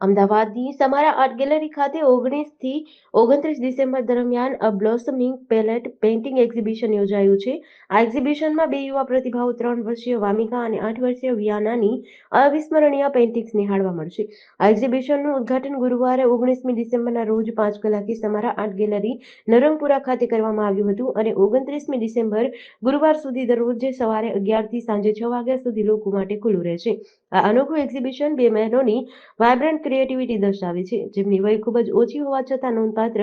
અમદાવાદની સમારા art gallery ખાતે 19 થી 29 ડિસેમ્બર દરમિયાન અ બ્લોસમિંગ પેલેટ પેઇન્ટિંગ એક્ઝિબિશન યોજાયું છે. આ એક્ઝિબિશનમાં 2 યુવા પ્રતિભાઓ 3 વર્ષીય વામિકા અને 8 વર્ષીય વિયાનાની અવિસ્મરણીય પેઇન્ટિંગ્સ નિહાળવા મળશે. આ એક્ઝિબિશનનું ઉદ્ઘાટન ગુરુવારે 19મી ડિસેમ્બરના રોજ 5 કલાકે સમારા આર્ટ ગેલેરી નરંગપુરા ખાતે કરવામાં આવ્યું હતું અને 29મી ડિસેમ્બર ગુરુવાર સુધી દરરોજ સવારે 11 થી સાંજે 6 વાગ્યા સુધી લોકો માટે ખુલ્લું રહેશે. આ અનોખું એક્ઝિબિશન 2 બહેનોની વાયબ્રન્ટ ક્રિએટિવિટી દર્શાવે છે, જેમની વય ખૂબ જ ઓછી હોવા છતાં નોંધપાત્ર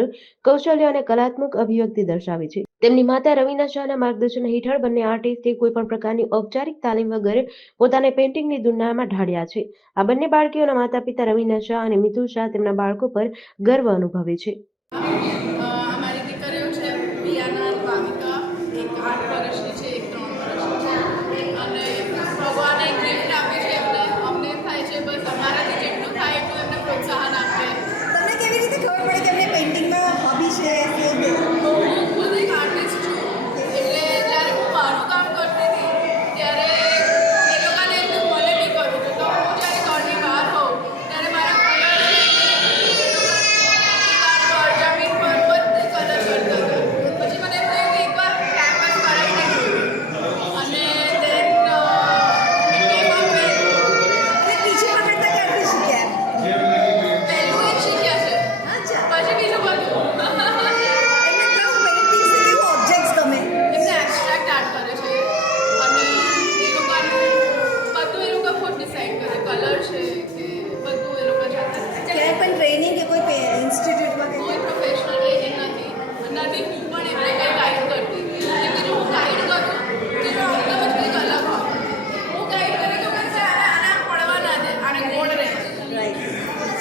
કૌશલ્ય અને કલાત્મક અભિવ્યક્તિ દર્શાવે છે. તેમની માતા રવીના શાહના માર્ગદર્શન હેઠળ બંને આર્ટિસ્ટે કોઈ પણ પ્રકારની ઔપચારિક તાલીમ વગર પોતાને પેઇન્ટિંગની દુનિયામાં ઢાળ્યા છે. આ બંને બાળકીઓના માતા-પિતા રવીના શાહ અને મિતુલ શાહ તેમના બાળકો પર ગર્વ અનુભવે છે. અમારી દીકરીઓ છે રિયાના અને વામિકા, એક 8 વર્ષની છે, એક 3 વર્ષની છે અને ભગવાને એક ગિફ્ટ આપી છે એમને. અમને એમ થાય છે બસ અમારાથી જેટલું થાય એટલું એમને પ્રોત્સાહન આપે. તમને કેવી રીતે ખબર પડી કે એમને પેઇન્ટિંગમાં હોબી છે? હું ખુદ એક આર્ટિસ્ટ છું, એટલે જ્યારે હું મારું કામ કરતી હતી ત્યારે એ લોકોને એટલું મને બી કરું છું. તો હું જ્યારે ઘરની બહાર હોઉં ત્યારે મારા કલર જમીન પર બધે કલર કરતા હતા. પછી મને એમ થયું કે એકવાર કેનવાસ કરાવીને જોયું અને દેન પીછે પકડતા ક્યારથી શીખ્યા? પહેલું એક શીખ્યા છે, અચ્છા. પછી બીજું બધું. એમને કયું પેઇન્ટિંગ છે, કેવું ઓબ્જેક્ટ્સ ગમે? એમને એબ્સ્ટ્રેક્ટ આર્ટ કરે છે અને એ લોકોનું બધું એ લોકો ખુદ ડિસાઈડ કરે, કલર છે કે બધું એ લોકો જાતે. ક્યાંય પણ ટ્રેનિંગ કે કોઈ ઇન્સ્ટિટ્યૂટમાં કે કોઈ પ્રોફેશનલ ટ્રેનિંગ નથી. હું પણ એમને કંઈ ગાઈડ કરતી. કેમ કે જો હું ગાઈડ કરું તો એનો આઉટકમ જ કંઈક અલગ હોય. હું ગાઈડ કરી તો કે આને આમ પડવા ના દે, આને ગોળ રહે. રાઈટ.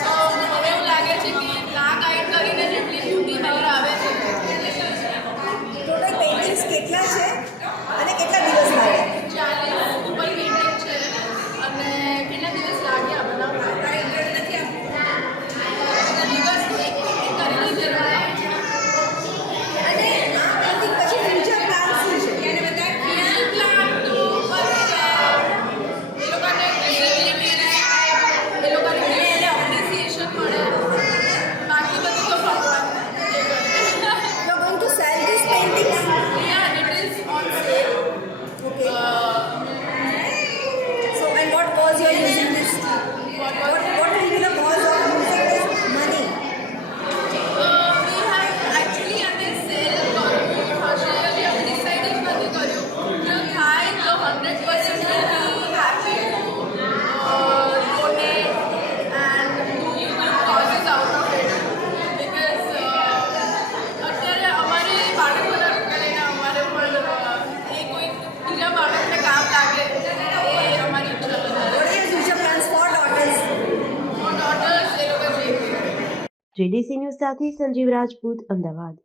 તો હવે એવું લાગે છે કે ના ગાઈડ કરીને જેટલી બ્યુટી બહાર આવે છે. ટોટલ પેઇન્ટિંગ્સ કેટલા છે અને કેટલા દિવસ લાગે? 40 ઉપર પેઇન્ટિંગ છે અને કેટલા દિવસ લાગ્યા બનાવતા? દિવસ એક પેઇન્ટિંગ કરીને જરૂર. અને આ પેઇન્ટિંગ પછી ફ્યુચર પ્લાન શું છે? ફ્યુચર પ્લાન તો બસ એ લોકોને વિઝિબિલિટી એ લોકોને એને અપ્રિસિએશન મળે. બાકી બધું તો ભગવાન જે કરે. You're going to sell these paintings? Yeah, it is on sale. Okay. So, and what cause you are using this? What will be the cause of using this money? We have actually અને cell કરવું હશે હજી અમે decide જ નથી કર્યું. જો થાય તો 100% happy donate and do good causes out of it. Because અત્યારે અમારે બાળકોના લઈને અમારે પણ એ કોઈ બીજા બાળકને કામ લાગે એ અમારી ઈચ્છા વધારે. What are your future plans for daughters? Daughters એ લોકો જે જેડીસી ન્યૂઝ સાથે સંજીવ રાજપૂત, અમદાવાદ.